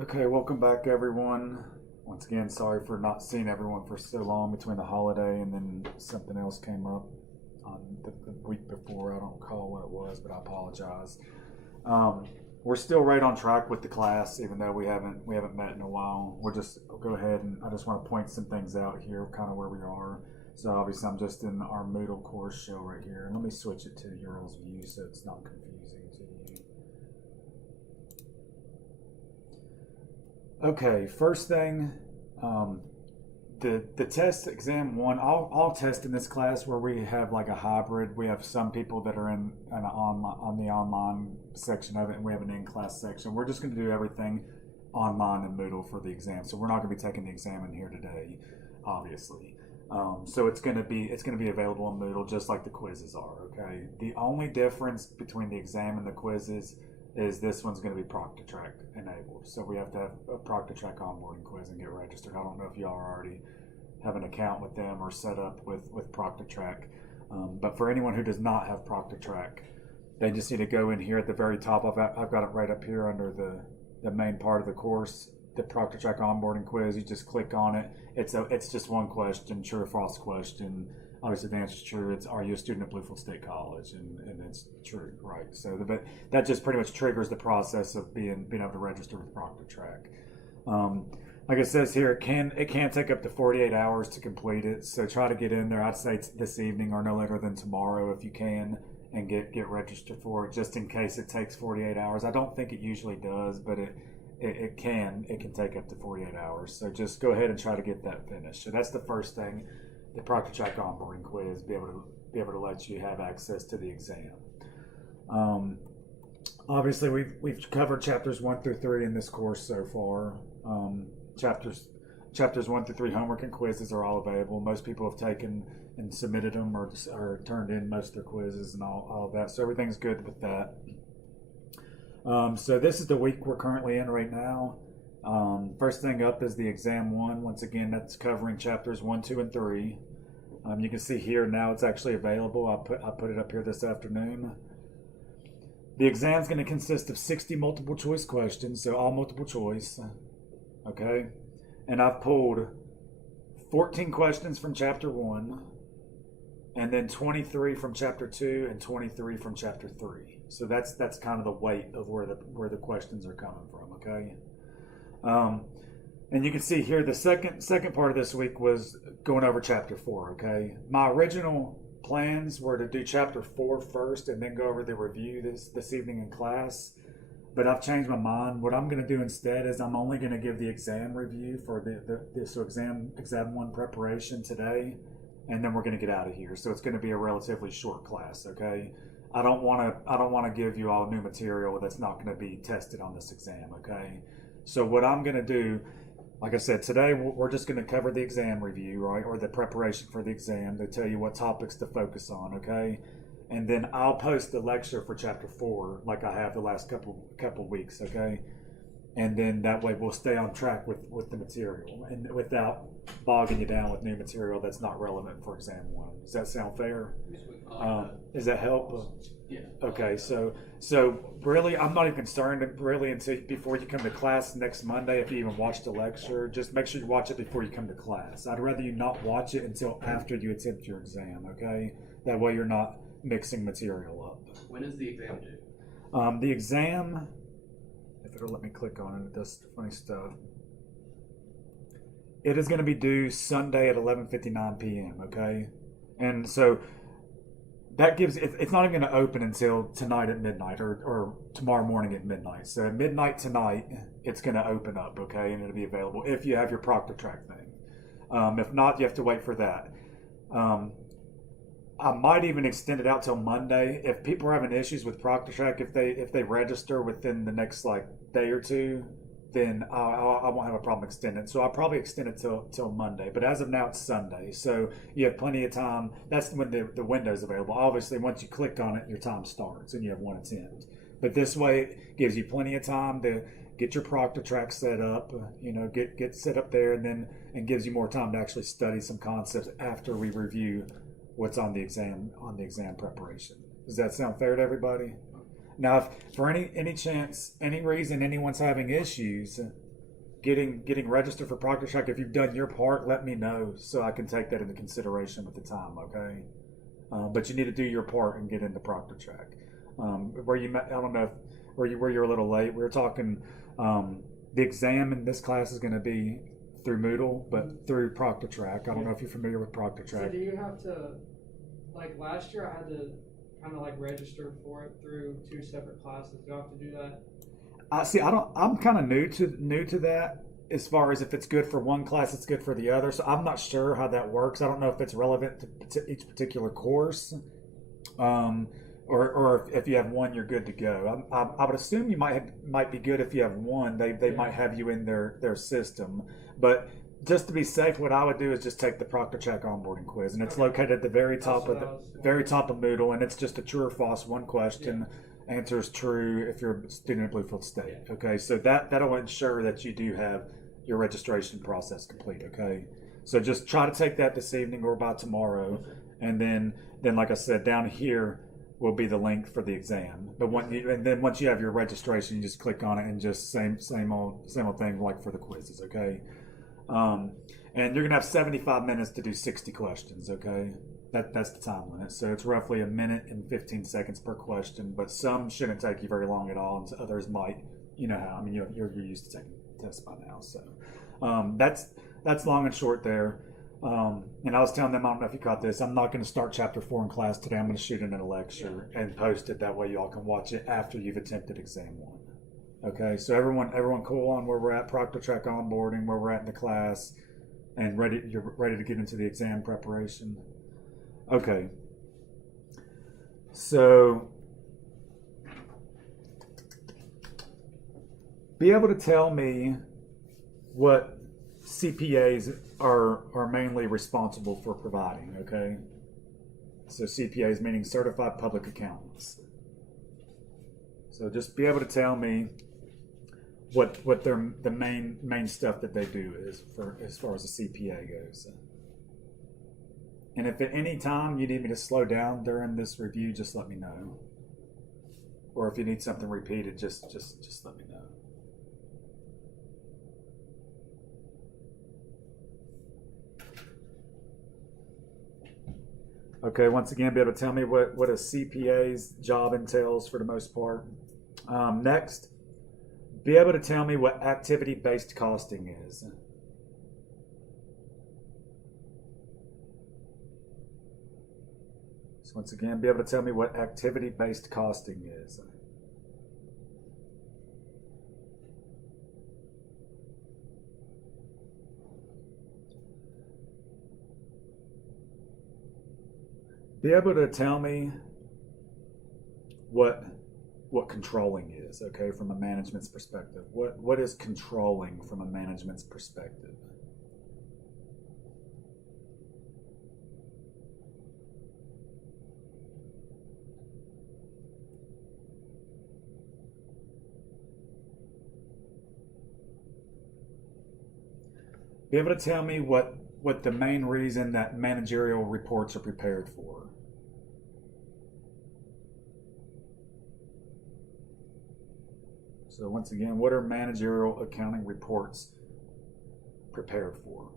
Okay, welcome back, everyone. Once again, sorry for not seeing everyone for so long between the holiday and then something else came up on the week before. I don't recall what it was, but I apologize. Um, we're still right on track with the class, even though we haven't met in a while. We'll go ahead and I just want to point some things out here, kind of where we are. So obviously, I'm just in our Moodle course show right here, and let me switch it to your all's view so it's not confusing to you. Okay, first thing, um, the test exam one. I'll test in this class where we have like a hybrid. We have some people that are in an online on the online section of it, and we have an in-class section. We're just going to do everything online in Moodle for the exam. So we're not going to be taking the exam in here today, obviously. So it's going to be available in Moodle just like the quizzes are. Okay. The only difference between the exam and the quizzes is this one's going to be ProctorTrack enabled. So we have to have a ProctorTrack onboarding quiz and get registered. I don't know if y'all already have an account with them or set up with ProctorTrack. But for anyone who does not have ProctorTrack, they just need to go in here at the very top. I've got it right up here under the main part of the course, the ProctorTrack onboarding quiz. You just click on it. It's just one question, true or false question. Obviously, the answer is true. It's, are you a student at Bluefield State College? And it's true, right? So but that just pretty much triggers the process of being able to register with ProctorTrack. Like it says here, it can take up to 48 hours to complete it. So try to get in there. I'd say it's this evening or no later than tomorrow if you can, and get registered for it, just in case it takes 48 hours. I don't think it usually does, but it can take up to 48 hours. So just go ahead and try to get that finished. So that's the first thing. The ProctorTrack onboarding quiz be able to let you have access to the exam. Um, Obviously, we've covered chapters 1 through 3 in this course so far. Chapters chapters 1 through 3 homework and quizzes are all available. Most people have taken and submitted them or turned in most of their quizzes and all of that. So everything's good with that. So this is the week we're currently in right now. First thing up is the exam one. Once again, that's covering chapters 1, 2, and 3. You can see here now it's actually available. I put it up here this afternoon. The exam is going to consist of 60 multiple choice questions, so all multiple choice. Okay, and I've pulled 14 questions from chapter 1, and then 23 from chapter 2, and 23 from chapter 3. So that's kind of the weight of where the questions are coming from. Okay. And you can see here the second part of this week was going over chapter 4. Okay, my original plans were to do chapter 4 first and then go over the review this evening in class, but I've changed my mind. What I'm going to do instead is I'm only going to give the exam review for exam 1 preparation today, and then we're going to get out of here. So it's going to be a relatively short class. Okay, I don't want to give you all new material that's not going to be tested on this exam. Okay, so what I'm going to do, like I said, today we're just going to cover the exam review, right, or the preparation for the exam to tell you what topics to focus on, okay? And then I'll post the lecture for chapter 4, like I have the last couple weeks, okay? And then that way we'll stay on track with the material and without bogging you down with new material that's not relevant for exam 1. Does that sound fair? Does that help? Yeah. Okay, so really, I'm not even concerned really until before you come to class next Monday. If you even watch the lecture, just make sure you watch it before you come to class. I'd rather you not watch it until after you attempt your exam. Okay, that way you're not mixing material up. When is the exam due? The exam, if it'll let me click on it, it does funny stuff. It is going to be due Sunday at 11:59 p.m. Okay, and so that gives it's not even going to open until tonight at midnight or tomorrow morning at midnight. So at midnight tonight, it's going to open up, okay, and it'll be available if you have your ProctorTrack thing. If not, you have to wait for that. I might even extend it out till Monday. If people are having issues with ProctorTrack, if they register within the next like day or two, then I won't have a problem extending it. So I'll probably extend it till Monday. But as of now, it's Sunday. So you have plenty of time. That's when the window's available. Obviously, once you click on it, your time starts and you have one attempt. But this way, it gives you plenty of time to get your ProctorTrack set up, get set up there, and gives you more time to actually study some concepts after we review what's on the exam preparation. Does that sound fair to everybody? Now, if for any chance, any reason anyone's having issues getting registered for Proctor Track, if you've done your part, let me know so I can take that into consideration with the time. Okay, but you need to do your part and get into Proctor Track. I don't know if, where you're a little late. We were talking. The exam in this class is going to be through Moodle, but through Proctor Track. I don't know if you're familiar with Proctor Track. So do you have to, like last year I had to kind of like register for it through 2 separate classes. Do I have to do that? I see. I don't. I'm kind of new to that. As far as if it's good for one class, it's good for the other. So I'm not sure how that works. I don't know if it's relevant to each particular course, or if you have one, you're good to go. I would assume you might be good if you have one. They Yeah. might have you in their system, but just to be safe, what I would do is just take the Proctor Check onboarding quiz, and it's Okay. located at the very That's top what of I the was very wondering. top of Moodle, and it's just a true or false one question. Answers true if you're a student at Bluefield State. Yeah. Okay, so that'll ensure that you do have your registration process complete. Okay, so just try to take that this evening or by tomorrow, and then like I said, down here will be the link for the exam. But once you have your registration, you just click on it and just same old thing like for the quizzes. Okay, um, and you're gonna have 75 minutes to do 60 questions. Okay, that's the time limit. So it's roughly a minute and 15 seconds per question. But some shouldn't take you very long at all, and others might. You know how? I mean, you're used to taking tests by now. So that's long and short there. And I was telling them, I don't know if you caught this. I'm not going to start chapter 4 in class today. I'm going to shoot it in a lecture and post it. That way, y'all can watch it after you've attempted exam 1. Okay, so everyone cool on where we're at, Proctor Track onboarding, where we're at in the class, and you're ready to get into the exam preparation. Okay, so be able to tell me what CPAs are mainly responsible for providing. Okay, so CPAs meaning certified public accountants. So just be able to tell me what the main stuff that they do is for as far as the CPA goes. And if at any time you need me to slow down during this review, just let me know. Or if you need something repeated, just let me know. Okay, once again, be able to tell me what a CPA's job entails for the most part. Next, be able to tell me what activity-based costing is. So once again, be able to tell me what activity-based costing is. Be able to tell me what controlling is, okay, from a management's perspective. What is controlling from a management's perspective? Be able to tell me what the main reason that managerial reports are prepared for. So once again, what are managerial accounting reports prepared for?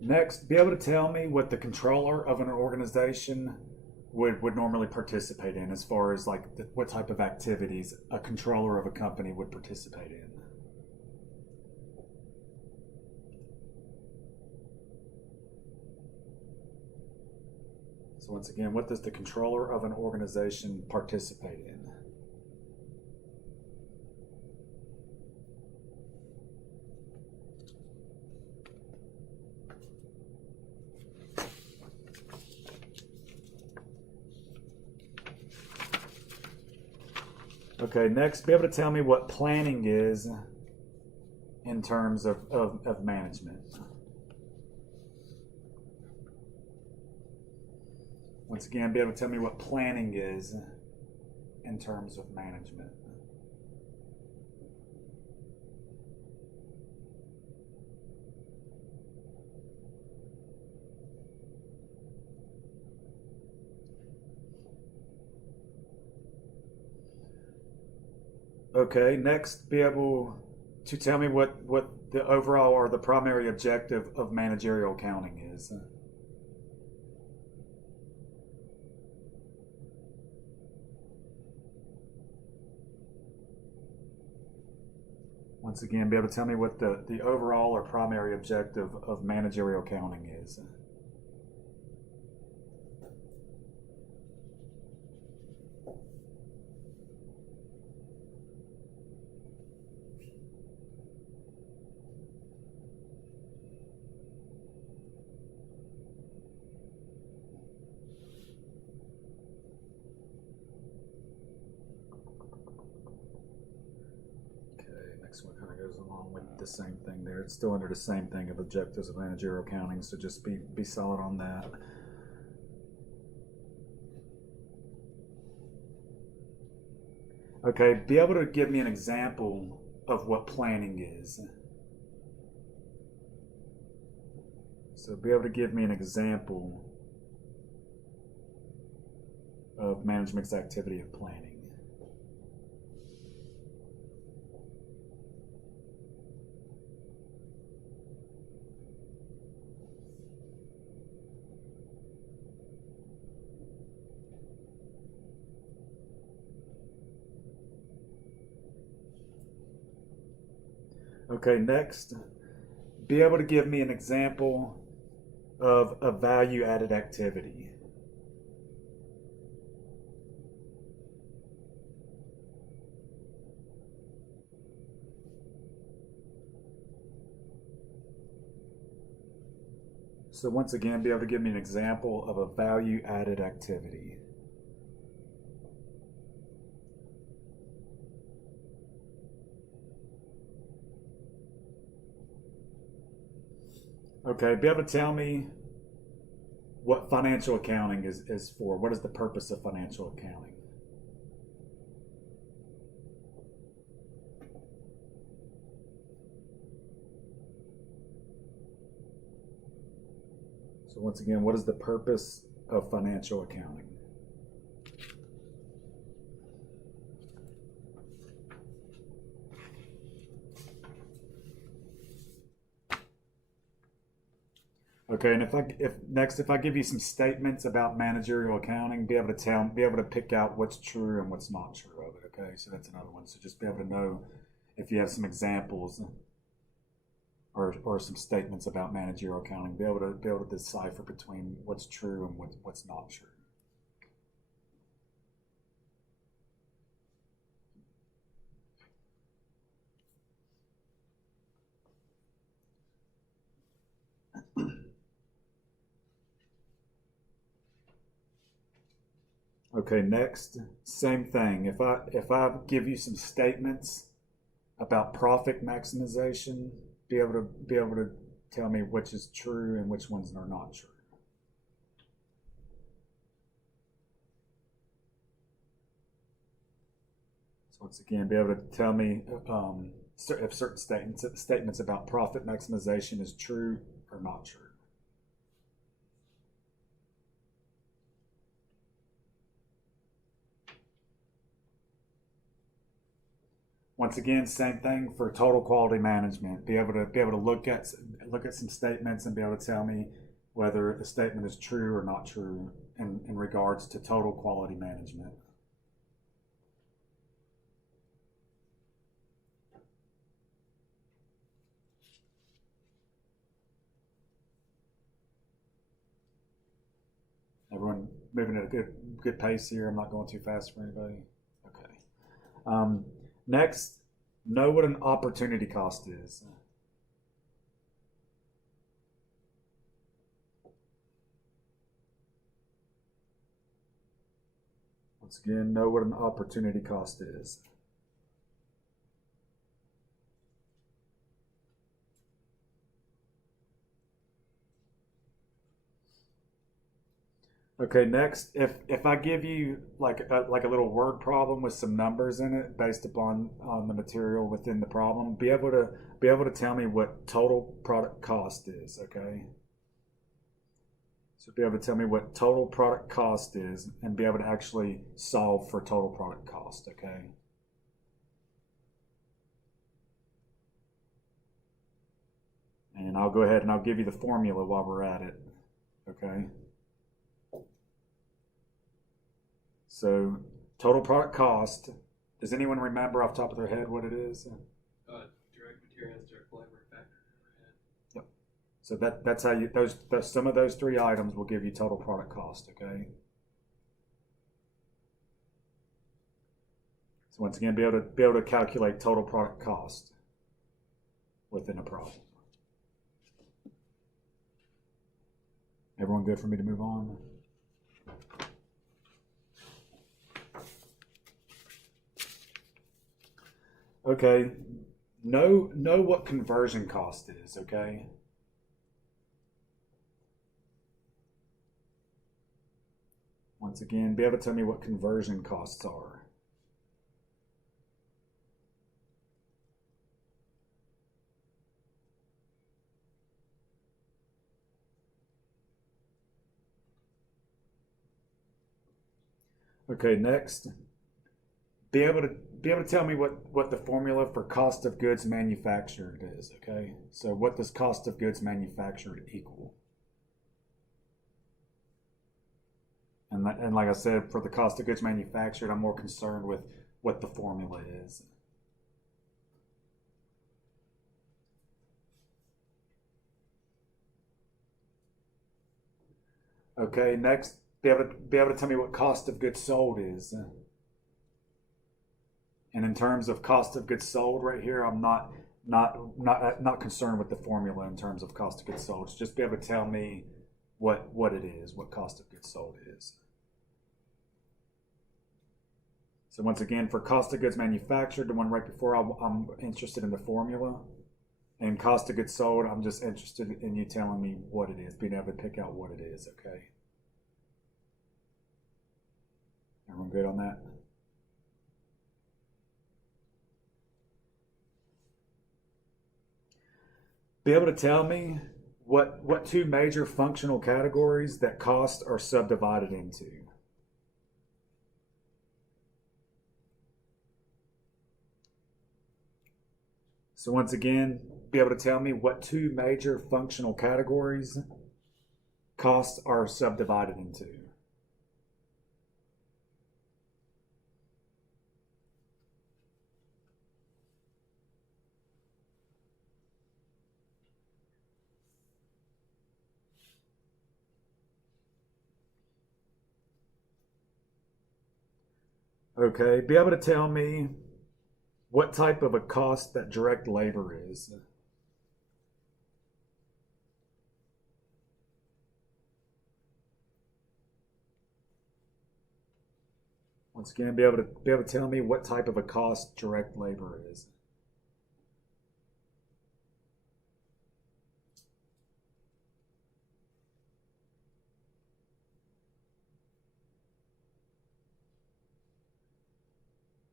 Next, be able to tell me what the controller of an organization would normally participate in as far as like what type of activities a controller of a company would participate in. So once again, what does the controller of an organization participate in? Okay, next, be able to tell me what planning is in terms of management. Once again, be able to tell me what planning is in terms of management. Okay, next, be able to tell me what the overall or the primary objective of managerial accounting is. Once again, be able to tell me what the overall or primary objective of managerial accounting is. Next one kind of goes along with the same thing there. It's still under the same thing of objectives of managerial accounting, so just be solid on that. Okay, be able to give me an example of what planning is. So be able to give me an example of management's activity of planning. Okay, next, be able to give me an example of a value added activity. So once again, be able to give me an example of a value added activity. Okay, be able to tell me what financial accounting is for. What is the purpose of financial accounting? So once again, what is the purpose of financial accounting? Okay, and if I give you some statements about managerial accounting, be able to pick out what's true and what's not true of it. Okay, so that's another one. So just be able to know if you have some examples or some statements about managerial accounting, be able to decipher between what's true and what's not true. Okay, next, same thing. If I give you some statements about profit maximization, be able to tell me which is true and which ones are not true. So once again, be able to tell me if certain statements about profit maximization is true or not true. Once again, same thing for total quality management. Be able to look at some statements and be able to tell me whether the statement is true or not true in regards to total quality management. Everyone moving at a good pace here. I'm not going too fast for anybody. Okay. Next, know what an opportunity cost is. Once again, know what an opportunity cost is. Okay, next, if I give you like a little word problem with some numbers in it based upon on the material within the problem, be able to tell me what total product cost is, okay? So be able to tell me what total product cost is and be able to actually solve for total product cost, okay? I'll go ahead and I'll give you the formula while we're at it. Okay. So total product cost. Does anyone remember off the top of their head what it is? Direct materials, direct labor, factory overhead. Yep. So that's how you some of those three items will give you total product cost. Okay. So once again, be able to calculate total product cost within a problem. Everyone good for me to move on? Okay, know what conversion cost is, okay? Once again, be able to tell me what conversion costs are. Okay, next. Be able to tell me what the formula for cost of goods manufactured is, okay? So what does cost of goods manufactured equal? And like I said, for the cost of goods manufactured, I'm more concerned with what the formula is. Okay, next, be able to tell me what cost of goods sold is. And in terms of cost of goods sold right here, I'm not concerned with the formula in terms of cost of goods sold. Just be able to tell me what it is, what cost of goods sold is. So once again, for cost of goods manufactured, the one right before, I'm interested in the formula. And cost of goods sold, I'm just interested in you telling me what it is, being able to pick out what it is, okay? Everyone good on that? Be able to tell me what two major functional categories that costs are subdivided into. So once again, be able to tell me what two major functional categories costs are subdivided into. Okay, be able to tell me what type of a cost that direct labor is. Once again, be able to tell me what type of a cost direct labor is.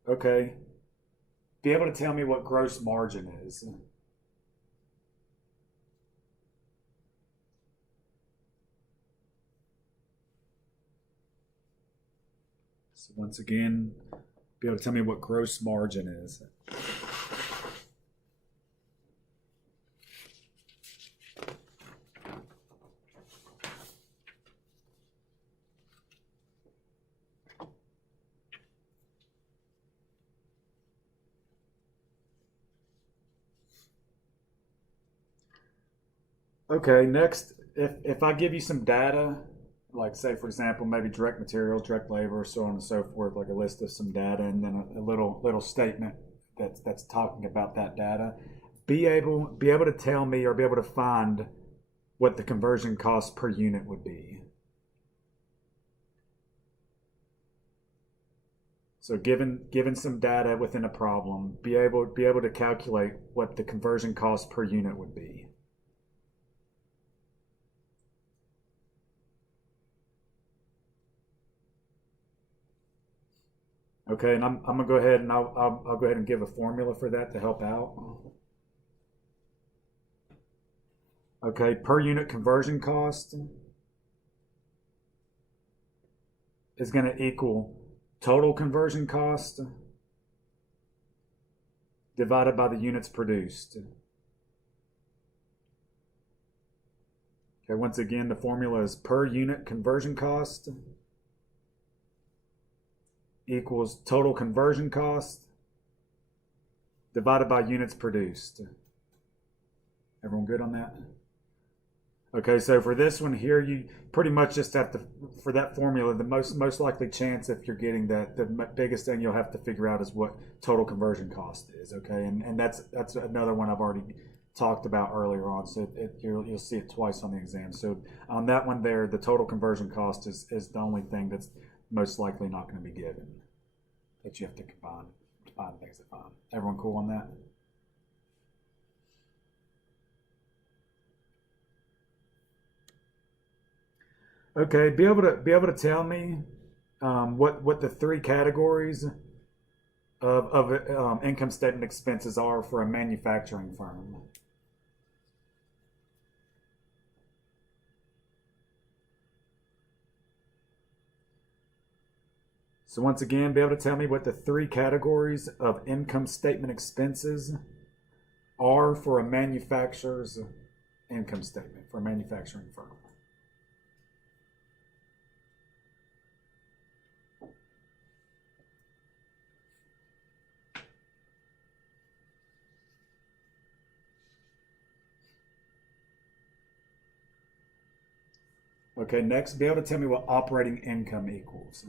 Okay. Be able to tell me what gross margin is. So once again, be able to tell me what gross margin is. Okay, next, if I give you some data, like say for example, maybe direct material, direct labor, so on and so forth, like a list of some data, and then a little statement that's talking about that data, be able to tell me or be able to find what the conversion cost per unit would be. So given some data within a problem, be able to calculate what the conversion cost per unit would be. Okay, and I'm gonna go ahead and I'll go ahead and give a formula for that to help out. Okay, per unit conversion cost is going to equal total conversion cost divided by the units produced. Okay, once again, the formula is per unit conversion cost equals total conversion cost divided by units produced. Everyone good on that? Okay, so for this one here, you pretty much just have to, for that formula, the most likely chance if you're getting that, the biggest thing you'll have to figure out is what total conversion cost is. Okay, and that's another one I've already talked about earlier on. So you'll see it twice on the exam. So on that one there, the total conversion cost is the only thing that's most likely not going to be given that you have to combine things to find. Everyone cool on that? Okay, be able to tell me what the three categories of income statement expenses are for a manufacturing firm. So once again, be able to tell me what the three categories of income statement expenses are for a manufacturer's income statement, for a manufacturing firm. Okay, next, be able to tell me what operating income equals.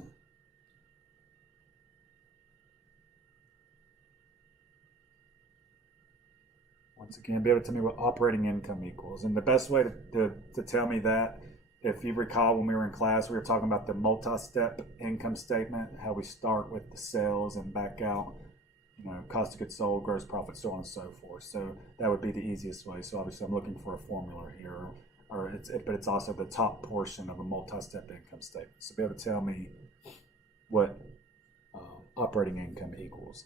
Once again, be able to tell me what operating income equals. And the best way to tell me that, if you recall when we were in class, we were talking about the multi-step income statement, how we start with the sales and back out, cost of goods sold, gross profit, so on and so forth. So that would be the easiest way. So obviously I'm looking for a formula here, but it's also the top portion of a multi-step income statement. So be able to tell me what operating income equals.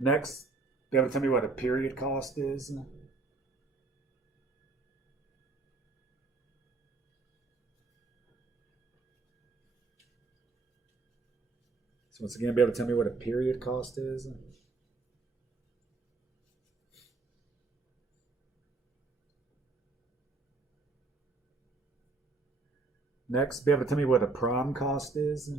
Next, be able to tell me what a period cost is. So once again, be able to tell me what a period cost is. Next, be able to tell me what a prime cost is.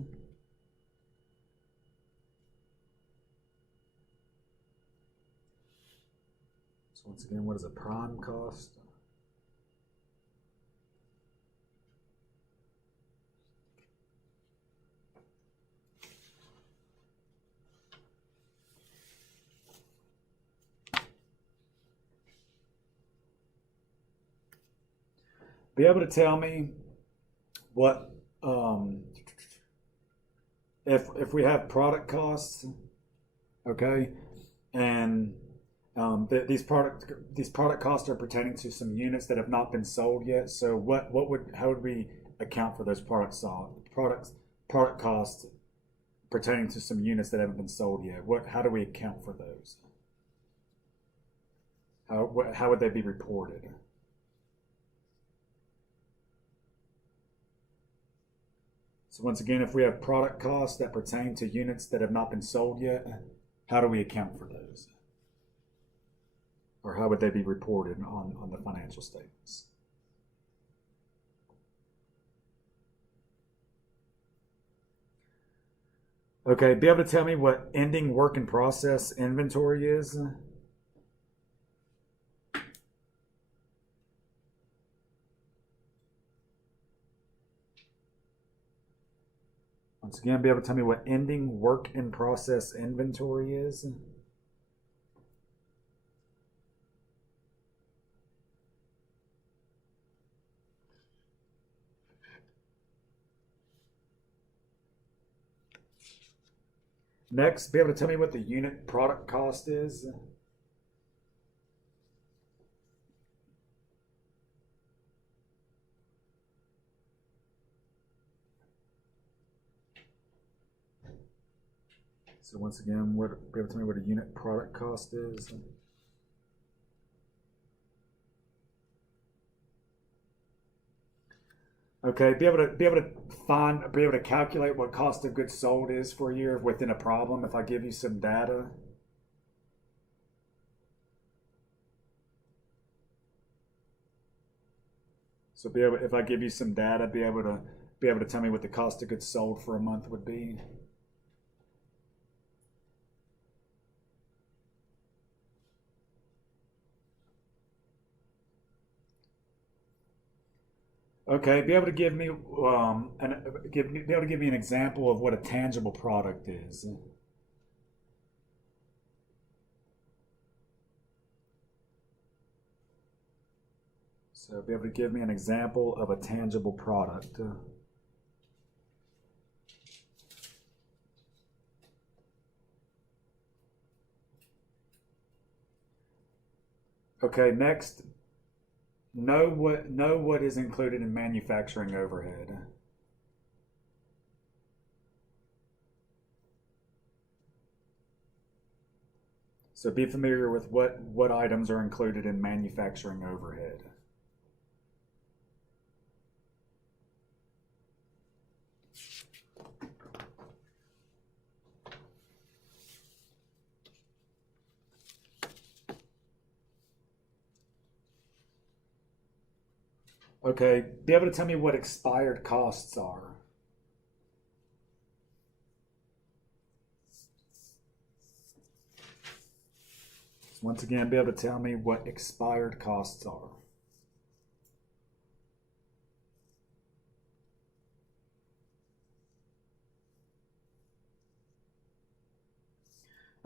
So once again, what is a prime cost? Be able to tell me what if we have product costs, okay, and these product costs are pertaining to some units that have not been sold yet. So how would we account for those product costs pertaining to some units that haven't been sold yet? How do we account for those? How would they be reported? So once again, if we have product costs that pertain to units that have not been sold yet, how do we account for those? Or how would they be reported on the financial statements? Okay, be able to tell me what ending work in process inventory is? Once again, be able to tell me what ending work in process inventory is? Next, be able to tell me what the unit product cost is? So once again, be able to tell me what a unit product cost is? Okay, be able to calculate what cost of goods sold is for a year within a problem if I give you some data. So if I give you some data, be able to tell me what the cost of goods sold for a month would be. Okay, be able to give me be able to give me an example of what a tangible product is. So be able to give me an example of a tangible product. Okay, next, know what is included in manufacturing overhead. So be familiar with what items are included in manufacturing overhead. Okay, be able to tell me what expired costs are. So once again, be able to tell me what expired costs are.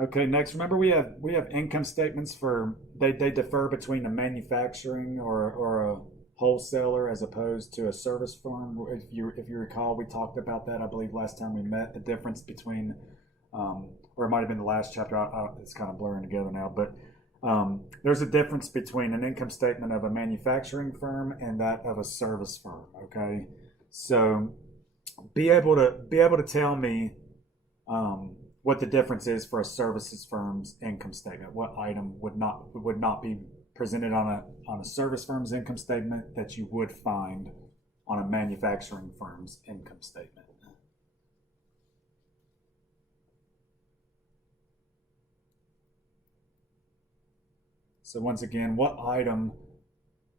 Okay, next, remember we have income statements for they differ between a manufacturing or a wholesaler as opposed to a service firm. If you recall, we talked about that I believe last time we met, the difference between or it might have been the last chapter. It's kind of blurring together now, but there's a difference between an income statement of a manufacturing firm and that of a service firm. Okay, so be able to tell me what the difference is for a services firm's income statement. What item would not be presented on a service firm's income statement that you would find on a manufacturing firm's income statement? So once again, what item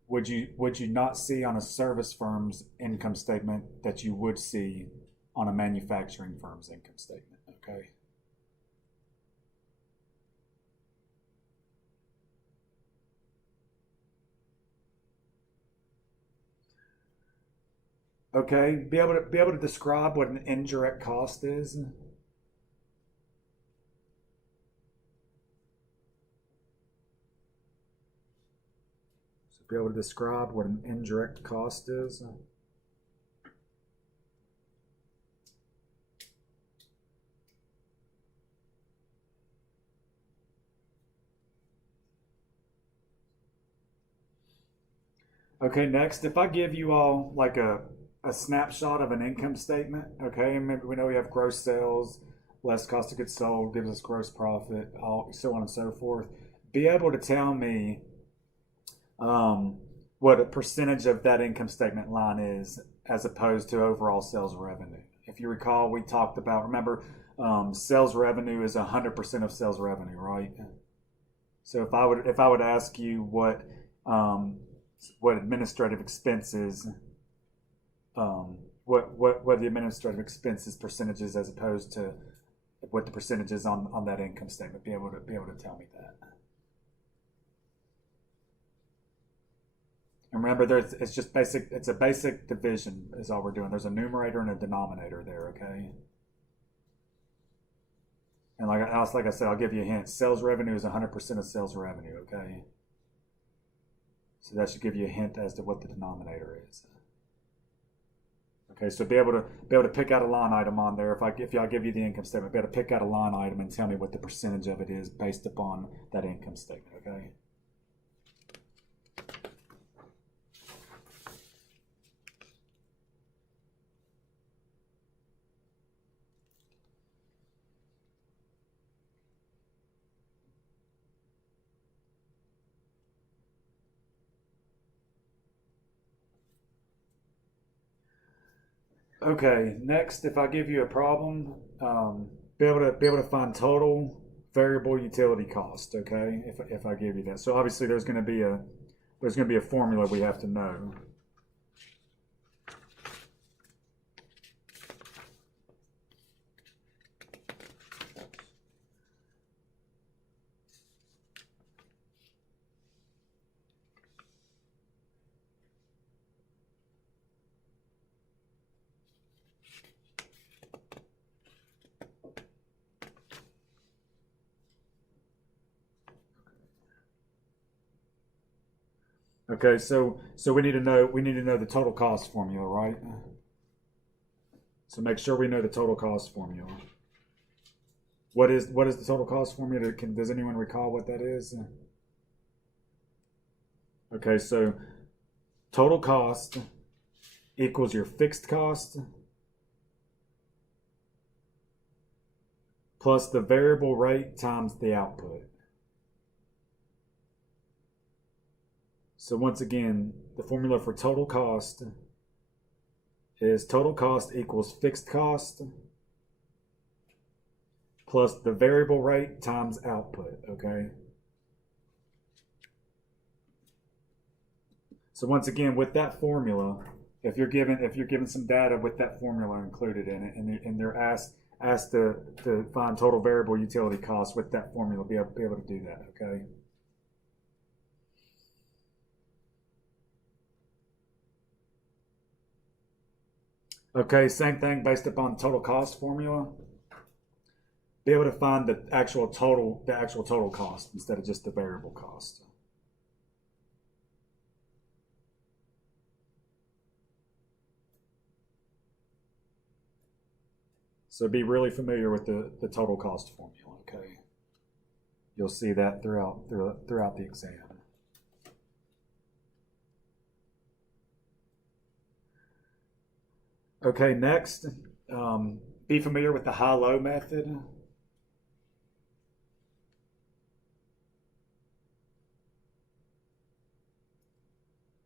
would you not see on a service firm's income statement that you would see on a manufacturing firm's income statement? Okay. Okay, be able to describe what an indirect cost is. So be able to describe what an indirect cost is. Okay, next, if I give you all like a snapshot of an income statement, okay, and we know we have gross sales, less cost of goods sold gives us gross profit, all so on and so forth. Be able to tell me what a percentage of that income statement line is as opposed to overall sales revenue. If you recall, we talked about, remember, sales revenue is 100% of sales revenue, right? So if I would ask you what administrative expenses, what the administrative expenses percentages as opposed to what the percentages on that income statement, be able to tell me that. And remember, it's just basic. It's a basic division is all we're doing. There's a numerator and a denominator there. Okay. And like I said, I'll give you a hint. Sales revenue is 100% of sales revenue. Okay. So that should give you a hint as to what the denominator is. Okay, so be able to pick out a line item on there. If I'll give you the income statement, be able to pick out a line item and tell me what the percentage of it is based upon that income statement. Okay. Okay, next, if I give you a problem, be able to find total variable utility cost. Okay, if I give you that, so obviously there's going to be a formula we have to know. Okay, so we need to know the total cost formula, right? So make sure we know the total cost formula. What is the total cost formula? Does anyone recall what that is? Okay, so total cost equals your fixed cost plus the variable rate times the output. So once again, the formula for total cost is total cost equals fixed cost plus the variable rate times output, okay? So once again, with that formula, if you're given some data with that formula included in it, and they're asked to find total variable utility costs with that formula, be able to do that, okay? Okay, same thing based upon total cost formula. Be able to find the actual total cost instead of just the variable cost. So be really familiar with the total cost formula, okay? You'll see that throughout the exam. Okay, next, be familiar with the high-low method.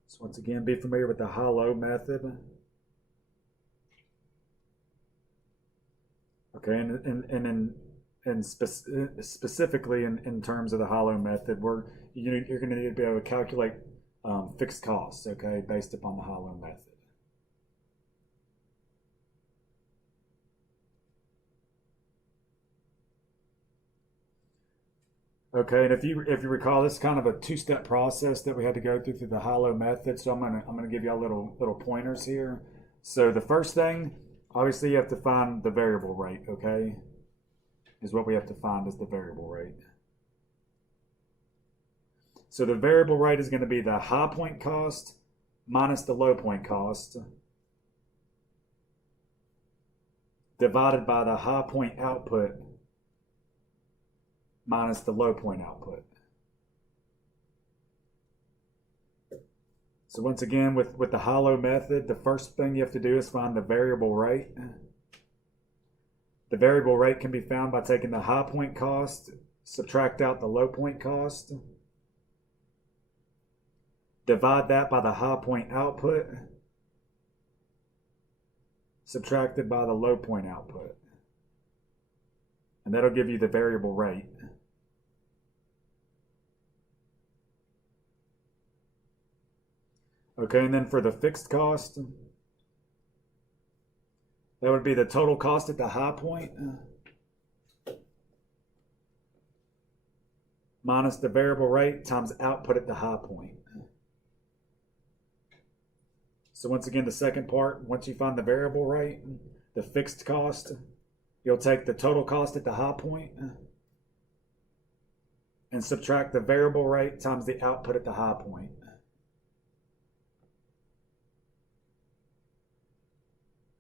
So once again, be familiar with the high-low method. Okay, and specifically in terms of the high-low method, you're going to need to be able to calculate fixed costs, okay, based upon the high-low method. Okay, and if you recall, this is kind of a two-step process that we had to go through the high-low method. So I'm gonna give you a little pointers here. So the first thing, obviously, you have to find the variable rate. Okay, is what we have to find is the variable rate. So the variable rate is going to be the high point cost minus the low point cost divided by the high point output minus the low point output. So once again, with the high-low method, the first thing you have to do is find the variable rate. The variable rate can be found by taking the high point cost, subtract out the low point cost, divide that by the high point output, subtracted by the low point output. And that'll give you the variable rate. Okay, and then for the fixed cost, that would be the total cost at the high point minus the variable rate times output at the high point. So once again, the second part, once you find the variable rate, the fixed cost, you'll take the total cost at the high point and subtract the variable rate times the output at the high point.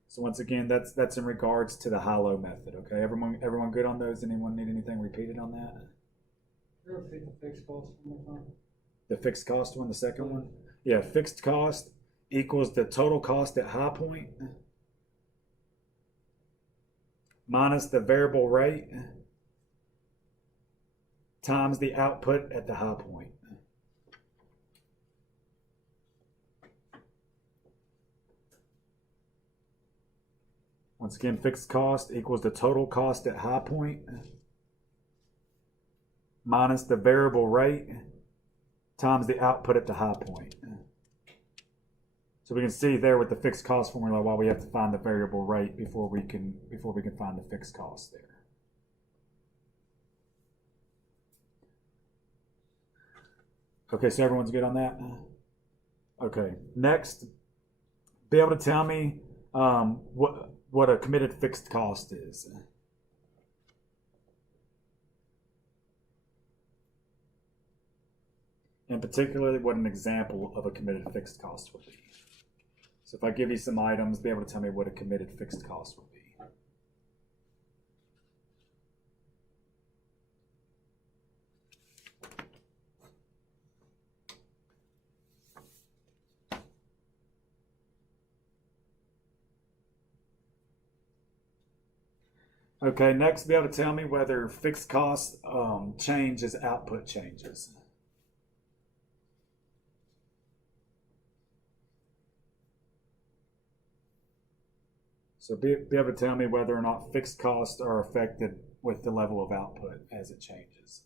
So once again, that's in regards to the high-low method. Okay, everyone good on those? Anyone need anything repeated on that? Repeat the fixed cost one more time. The fixed cost one, the second one? Yeah, fixed cost equals the total cost at high point minus the variable rate times the output at the high point. Once again, fixed cost equals the total cost at high point minus the variable rate times the output at the high point. So we can see there with the fixed cost formula why we have to find the variable rate before we can find the fixed cost there. Okay, so everyone's good on that? Okay, next, be able to tell me what a committed fixed cost is. and particularly what an example of a committed fixed cost would be. So if I give you some items, be able to tell me what a committed fixed cost would be. Okay, next be able to tell me whether fixed cost change as output changes. So be able to tell me whether or not fixed costs are affected with the level of output as it changes.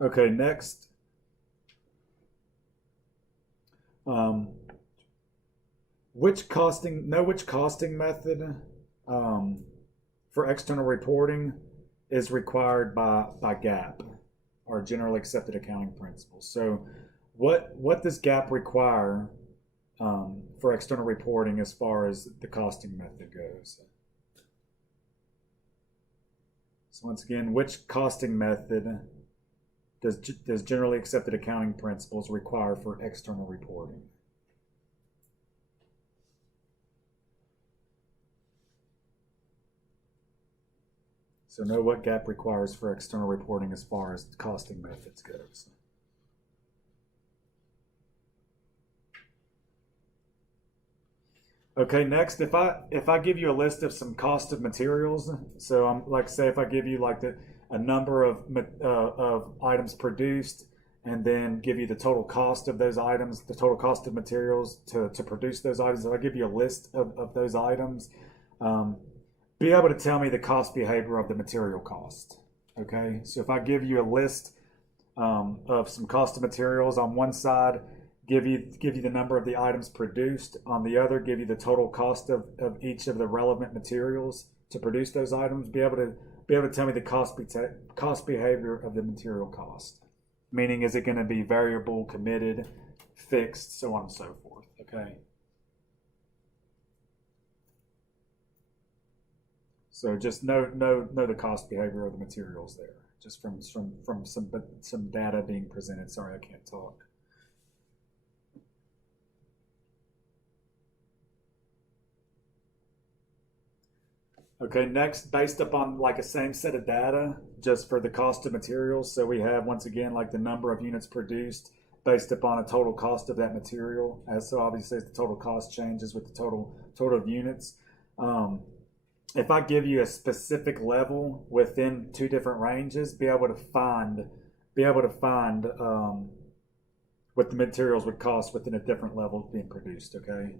Okay, next. Which costing method for external reporting is required by GAAP, or generally accepted accounting principles. So what does GAAP require for external reporting as far as the costing method goes? So once again, which costing method does generally accepted accounting principles require for external reporting? So know what GAAP requires for external reporting as far as costing methods goes. Okay, next, if I give you a list of some cost of materials, so I'm like, say if I give you like a number of items produced, and then give you the total cost of those items, the total cost of materials to produce those items. If I give you a list of those items, be able to tell me the cost behavior of the material cost. Okay, so if I give you a list of some cost of materials on one side, give you the number of the items produced, on the other give you the total cost of each of the relevant materials to produce those items, be able to tell me the cost behavior of the material cost. Meaning, is it going to be variable, committed, fixed, so on and so forth. Okay. So just know the cost behavior of the materials there, just from some data being presented. Sorry, I can't talk. Okay, next, based upon like a same set of data, just for the cost of materials. So we have, once again, like the number of units produced based upon a total cost of that material. So obviously, as the total cost changes with the total of units. If I give you a specific level within two different ranges, be able to find what the materials would cost within a different level being produced. Okay.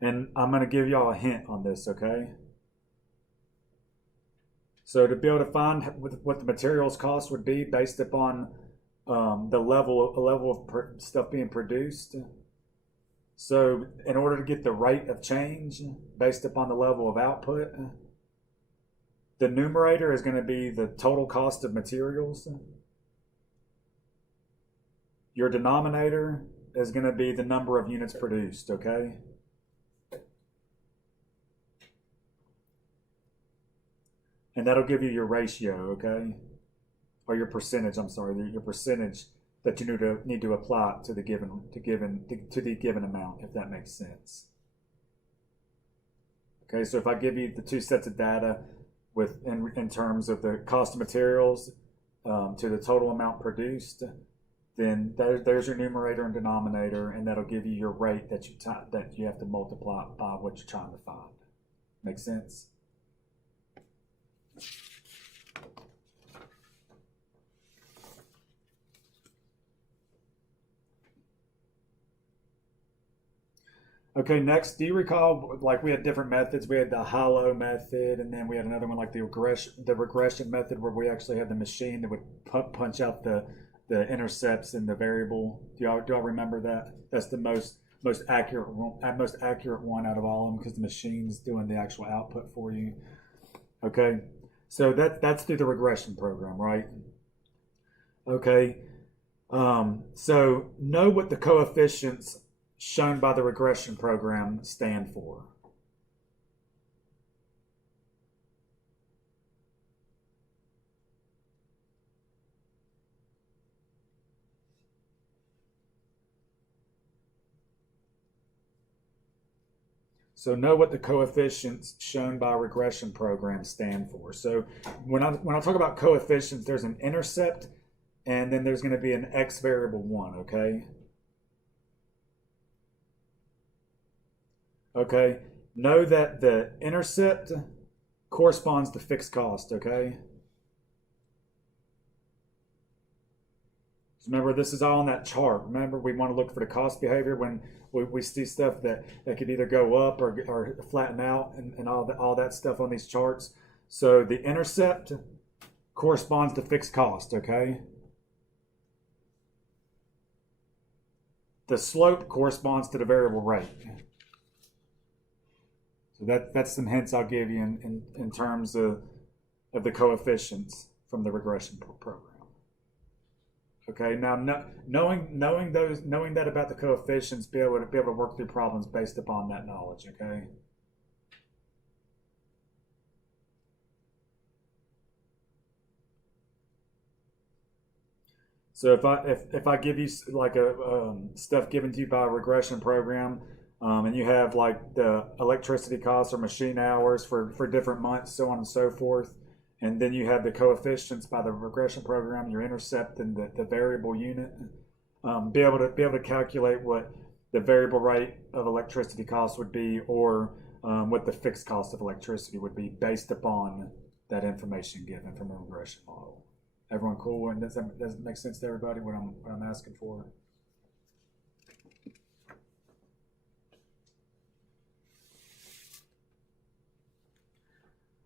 And I'm going to give y'all a hint on this, okay? So to be able to find what the materials cost would be based upon the level of stuff being produced. So in order to get the rate of change based upon the level of output, the numerator is going to be the total cost of materials. Your denominator is going to be the number of units produced, okay? And that'll give you your ratio, okay? Or your percentage, I'm sorry, your percentage that you need to apply to the given amount, if that makes sense. Okay, so if I give you the two sets of data in terms of the cost of materials to the total amount produced, then there's your numerator and denominator, and that'll give you your rate that you have to multiply by what you're trying to find. Make sense? Okay, next, do you recall, like, we had different methods? We had the hollow method, and then we had another one like the regression method, where we actually had the machine that would punch out the intercepts and the variable. Do y'all remember that? That's the most most accurate one out of all of them because the machine's doing the actual output for you. Okay, so that's through the regression program, right? Okay, so know what the coefficients shown by the regression program stand for. So know what the coefficients shown by a regression program stand for. So when I talk about coefficients, there's an intercept, and then there's going to be an x variable 1, okay? Okay, know that the intercept corresponds to fixed cost, okay? Remember, this is all on that chart. Remember, we want to look for the cost behavior when we see stuff that could either go up or flatten out and all that stuff on these charts. So the intercept corresponds to fixed cost, okay? The slope corresponds to the variable rate. So that's some hints I'll give you in terms of the coefficients from the regression program. Okay, now knowing that about the coefficients, be able to work through problems based upon that knowledge. Okay. So if I give you like a stuff given to you by a regression program, and you have like the electricity costs or machine hours for different months, so on and so forth. And then you have the coefficients by the regression program, your intercept and the variable unit. Be able to calculate what the variable rate of electricity cost would be, or what the fixed cost of electricity would be based upon that information given from a regression model. Everyone cool? And does that make sense to everybody? What I'm asking for?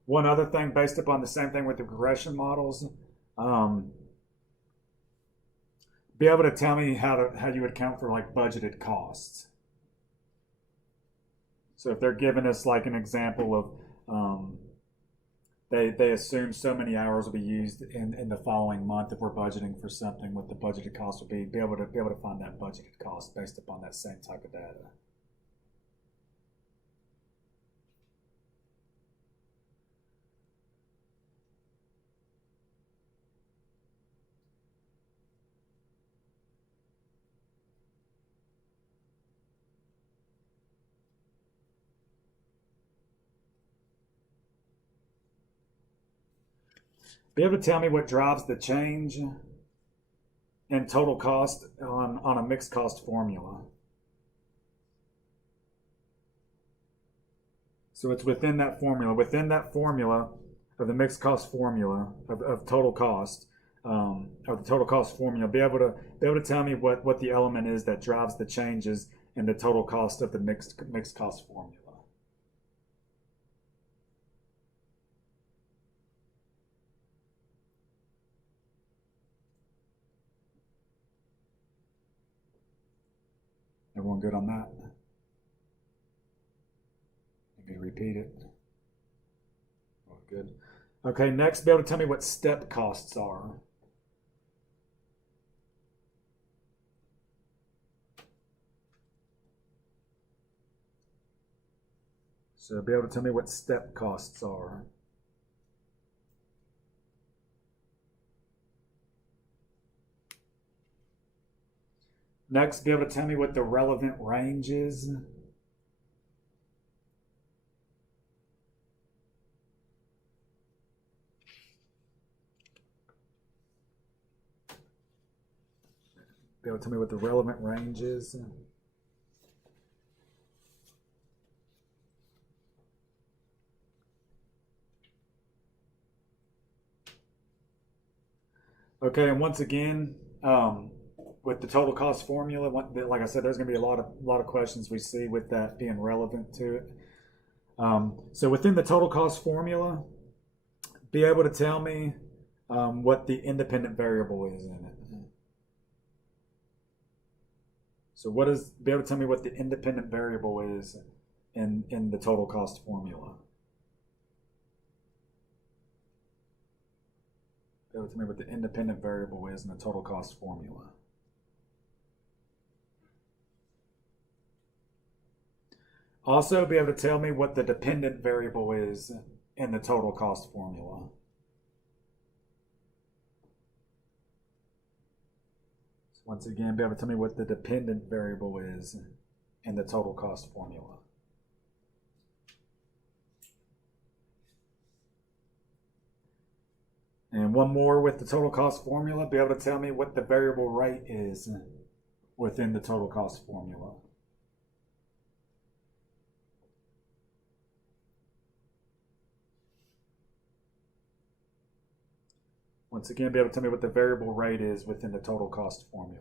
One other thing, based upon the same thing with the regression models, be able to tell me how you would account for like budgeted costs. So if they're giving us like an example of they assume so many hours will be used in the following month if we're budgeting for something, what the budgeted cost will be able to find that budgeted cost based upon that same type of data. Be able to tell me what drives the change in total cost on a mixed cost formula. So it's within that formula of the mixed cost formula of total cost, of the total cost formula. Be able to tell me what the element is that drives the changes in the total cost of the mixed cost formula. Everyone good on that? Maybe repeat it. Oh, good. Okay, next, be able to tell me what step costs are. So be able to tell me what step costs are. Next, be able to tell me what the relevant range is. Be able to tell me what the relevant range is. Okay, and once again, with the total cost formula, like I said, there's going to be a lot of questions we see with that being relevant to it. So within the total cost formula, be able to tell me what the independent variable is in it. So be able to tell me what the independent variable is in the total cost formula? Be able to tell me what the independent variable is in the total cost formula. Also, be able to tell me what the dependent variable is in the total cost formula. Once again, be able to tell me what the dependent variable is in the total cost formula. And one more with the total cost formula, be able to tell me what the variable rate is within the total cost formula. Once again, be able to tell me what the variable rate is within the total cost formula.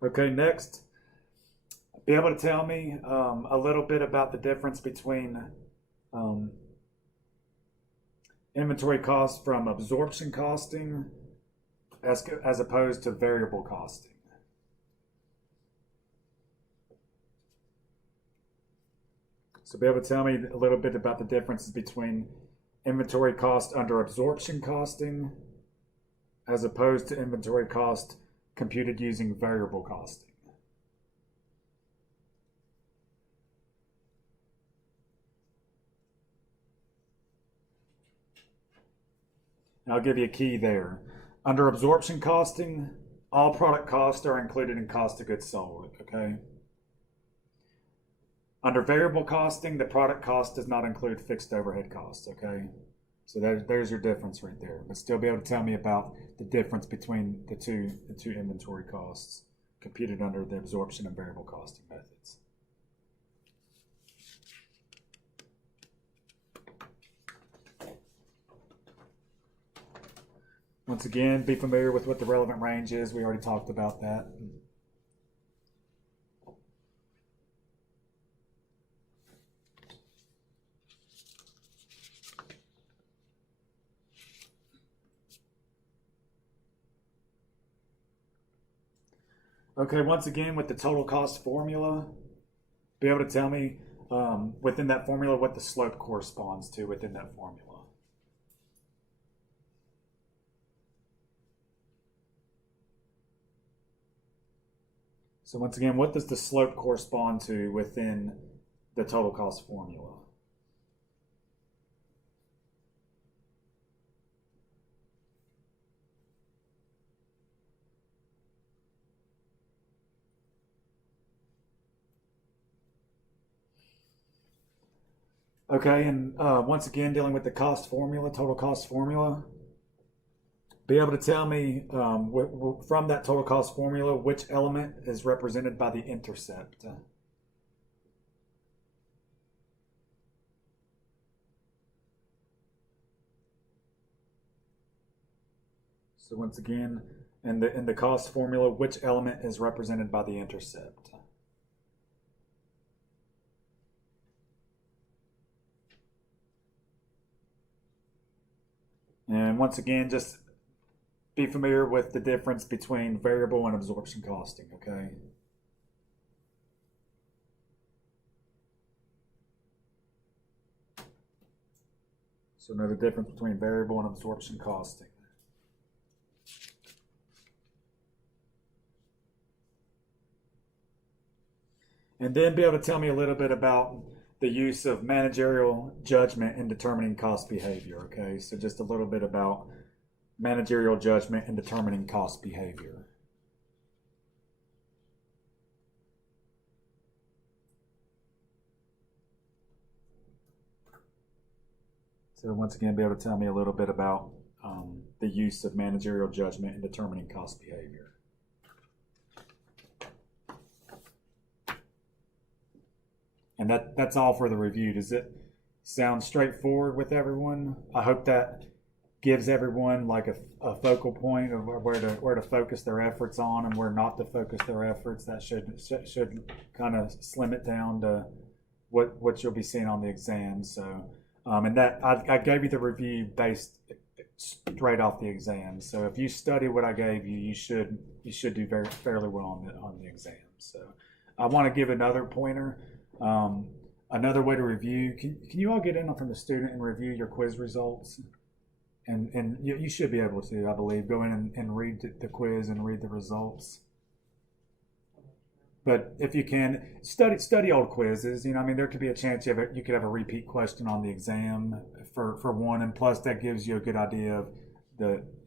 Okay, next, be able to tell me a little bit about the difference between inventory cost from absorption costing as opposed to variable costing. So be able to tell me a little bit about the differences between inventory cost under absorption costing as opposed to inventory cost computed using variable costing. And I'll give you a key there. Under absorption costing, all product costs are included in cost of goods sold, okay? Under variable costing, the product cost does not include fixed overhead costs, okay? So there's your difference right there. But still be able to tell me about the difference between the two inventory costs computed under the absorption and variable costing methods. Once again, be familiar with what the relevant range is. We already talked about that. Okay, once again, with the total cost formula, be able to tell me within that formula what the slope corresponds to within that formula. So once again, what does the slope correspond to within the total cost formula? Okay, and once again, dealing with the cost formula, total cost formula, be able to tell me from that total cost formula which element is represented by the intercept. So once again, in the cost formula, which element is represented by the intercept? And once again, just be familiar with the difference between variable and absorption costing, okay? So know the difference between variable and absorption costing. And then be able to tell me a little bit about the use of managerial judgment in determining cost behavior, okay? So just a little bit about managerial judgment in determining cost behavior. So once again, be able to tell me a little bit about the use of managerial judgment in determining cost behavior. And that's all for the review. Does it sound straightforward with everyone? I hope that gives everyone like a focal point of where to focus their efforts on and where not to focus their efforts. That should kind of slim it down to what you'll be seeing on the exam. So, and that I gave you the review based straight off the exam. So if you study what I gave you, you should do fairly well on the exam. So I want to give another pointer. Another way to review. Can you all get in from the student and review your quiz results? And you should be able to, I believe, go in and read the quiz and read the results. But if you can, study old quizzes. You know, I mean, there could be a chance you could have a repeat question on the exam for one, and plus that gives you a good idea of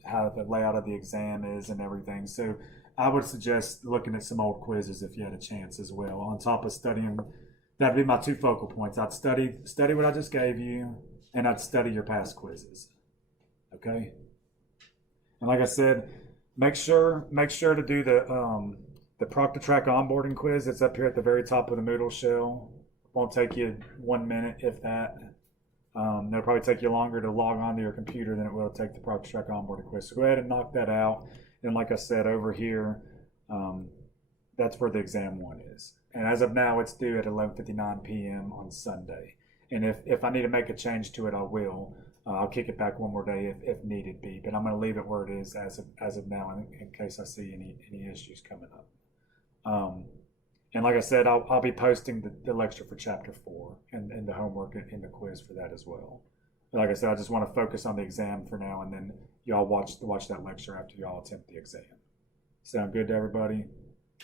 how the layout of the exam is and everything. So I would suggest looking at some old quizzes if you had a chance as well. On top of studying, that'd be my two focal points. I'd study what I just gave you, and I'd study your past quizzes. Okay. And like I said, make sure to do the Proctor-Track onboarding quiz. It's up here at the very top of the Moodle shell. Won't take you 1 minute, if that. It'll probably take you longer to log onto your computer than it will take the Proctor-Track onboarding quiz. So go ahead and knock that out. And like I said, over here, that's where the exam one is. And as of now, it's due at 11:59 p.m. on Sunday. And if I need to make a change to it, I will. I'll kick it back one more day if needed be. But I'm going to leave it where it is as of now in case I see any issues coming up. And like I said, I'll be posting the lecture for Chapter 4 and the homework in the quiz for that as well. But like I said, I just want to focus on the exam for now, and then y'all watch that lecture after y'all attempt the exam. Sound good to everybody?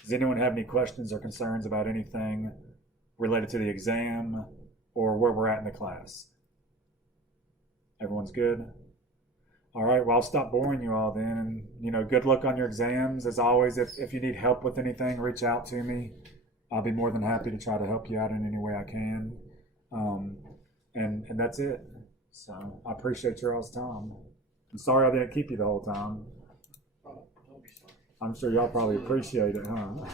Does anyone have any questions or concerns about anything related to the exam or where we're at in the class? Everyone's good? All right, well, I'll stop boring you all then. And, good luck on your exams. As always, if you need help with anything, reach out to me. I'll be more than happy to try to help you out in any way I can. And that's it. So I appreciate your all's time. I'm sorry I didn't keep you the whole time. Don't be sorry. I'm sure y'all probably appreciate it, huh?